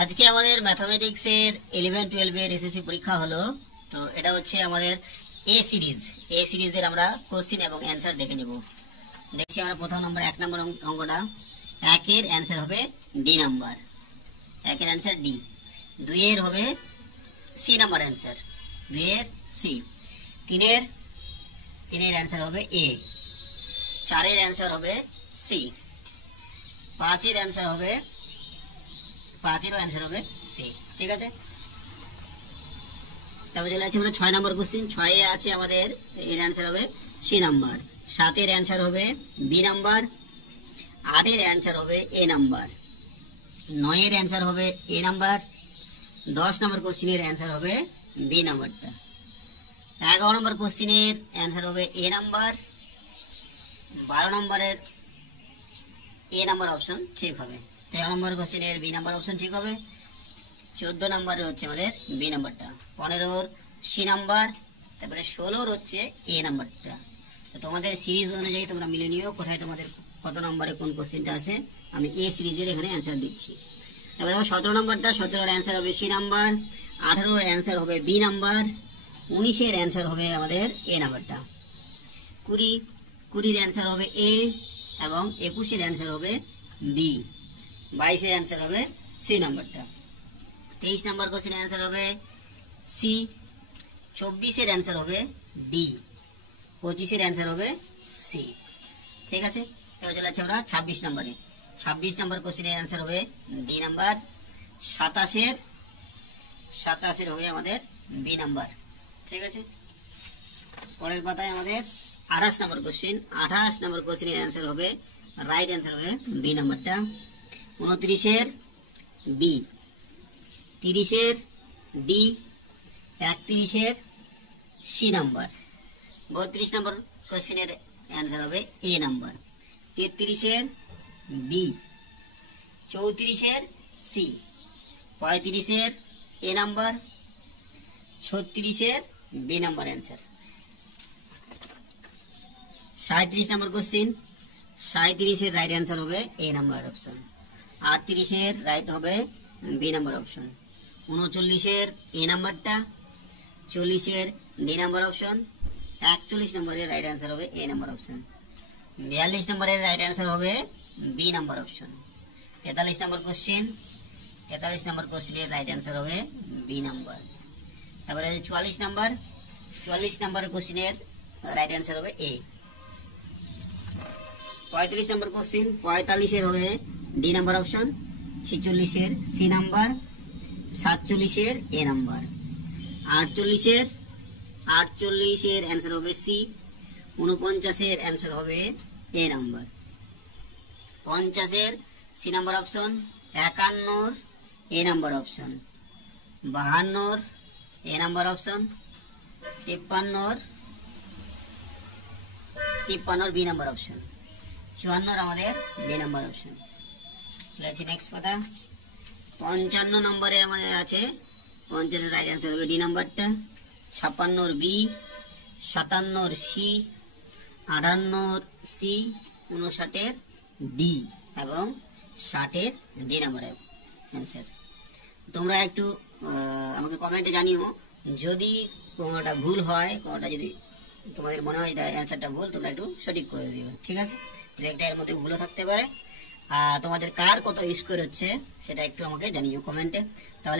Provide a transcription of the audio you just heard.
আজকে আমাদের ম্যাথমেটিক্সের 11 12 এর এসএসসি পরীক্ষা হলো। তো এটা হচ্ছে আমাদের এ সিরিজের আমরা কোশ্চেন এবং অ্যানসার দেখে নেব। দেখছি আমরা প্রথম নম্বর 1 নম্বর অঙ্কটা। 1 এর অ্যানসার হবে ডি নাম্বার, 1 এর অ্যানসার ডি। 2 এর হবে সি নাম্বার অ্যানসার, 2 এর সি। 3 এর অ্যানসার হবে এ। 4 এর অ্যানসার হবে সি। 5 এর অ্যানসার হবে, 5 এরও অ্যান্সার হবে সি। ঠিক আছে, তারপরে চলে আছে আমরা 6 নম্বর কোশ্চেন। 6 এ আছে আমাদের এর অ্যান্সার হবে সি নাম্বার। 7 এর অ্যান্সার হবে বি নাম্বার। 8 এর অ্যান্সার হবে এ নাম্বার। 9 এর অ্যান্সার হবে এ নাম্বার। 10 নম্বর কোশ্চেনের অ্যান্সার হবে বি নাম্বারটা। 11 নম্বর কোশ্চেনের অ্যান্সার হবে এ নাম্বার। 12 নম্বরের এ নাম্বার অপশন ঠিক হবে। 13 নম্বর কোশ্চেনের বি নাম্বার অপশন ঠিক হবে। 14 নম্বরের হচ্ছে আমাদের বি নাম্বারটা। 15 সি নাম্বার। তারপরে 16 হচ্ছে এ নাম্বারটা। তো তোমাদের সিরিজ অনুযায়ী তোমরা মিলে নিও কোথায় তোমাদের কত নম্বরে কোন কোশ্চেনটা আছে। আমি এ সিরিজের এখানে অ্যান্সার দিচ্ছি। তারপরে দেখো 17 নম্বরটা। 17 এর অ্যান্সার হবে সি নাম্বার। 18 এর অ্যান্সার হবে বি নাম্বার। 19 এর অ্যান্সার হবে আমাদের এ নাম্বারটা। 20 এর অ্যান্সার হবে এ এবং 21 এর অ্যান্সার হবে বি। 22 এর অ্যান্সার হবে সি নাম্বারটা। 23 নম্বর কোশ্চেনের অ্যান্সার হবে সি। 24 এর অ্যান্সার হবে ডি। 25 এর অ্যান্সার হবে সি। ঠিক আছে, এবার চলে যাচ্ছে আমরা 26 নম্বরে। 26 নম্বর কোশ্চেনের অ্যান্সার হবে ডি নাম্বার। 27 এর হবে আমাদের বি নাম্বার। ঠিক আছে, পরের পাতায় আমাদের 28 নম্বর কোশ্চেন। 28 নম্বর কোশ্চেনের অ্যান্সার হবে, রাইট অ্যান্সার হবে বি নাম্বারটা। 29 এর বি। 30 এর ডি। 31 এর সি নাম্বার। 32 নম্বর কোশ্চেনের অ্যান্সার হবে এ নাম্বার। 33 এর বি। 34 এর সি। 35 এর এ নাম্বার। 36 এর বি নাম্বার অ্যান্সার। 37 নম্বর কোশ্চেন। 37 এর রাইট অ্যান্সার হবে এ নাম্বার অপশন। 38 এর রাইট হবে বি নাম্বার অপশন। 39 এর এ নাম্বারটা। 40 এর ডি নাম্বার অপশন। 41 নম্বরের রাইট অ্যান্সার হবে এ নাম্বার অপশন। 42 নম্বরের রাইট অ্যান্সার হবে বি নাম্বার অপশন। 43 নম্বর কোশ্চেন। 43 নম্বর কোশ্চেনের রাইট অ্যান্সার হবে বি নাম্বার। তারপরে 44 নম্বর। 44 নম্বরের কোশ্চেনের রাইট অ্যান্সার হবে এ। 35 নম্বর কোশ্চেন। 45 এর হবে ডি নাম্বার অপশন। 46 এর সি নাম্বার। 47 এর এ নাম্বার। 48 এর অ্যান্সার হবে সি। 49 এর অ্যান্সার হবে এ নাম্বার। 50 এর C number option. 51 A number option. 52 A number option. 53 B number option. 54 আমাদের বি নাম্বার অপশন। নেক্সট পাতা 55 নম্বরে আমাদের আছে, 55 রাইট অ্যান্সার হবে ডি নাম্বারটা। 56 বি। 57 সি। 58 সি। 59 ডি এবং 60 ডি নাম্বারের অ্যান্সার। তোমরা একটু আমাকে কমেন্টে জানিও যদি কোনোটা ভুল হয়, কোনোটা যদি তোমাদের মনে হয় অ্যান্সারটা ভুল, তোমরা একটু সঠিক করে দিও। ঠিক আছে, একটা এর মধ্যে ভুলও থাকতে পারে। আর তোমাদের কার কত স্কোর হচ্ছে সেটা একটু আমাকে জানিও কমেন্টে। তাহলে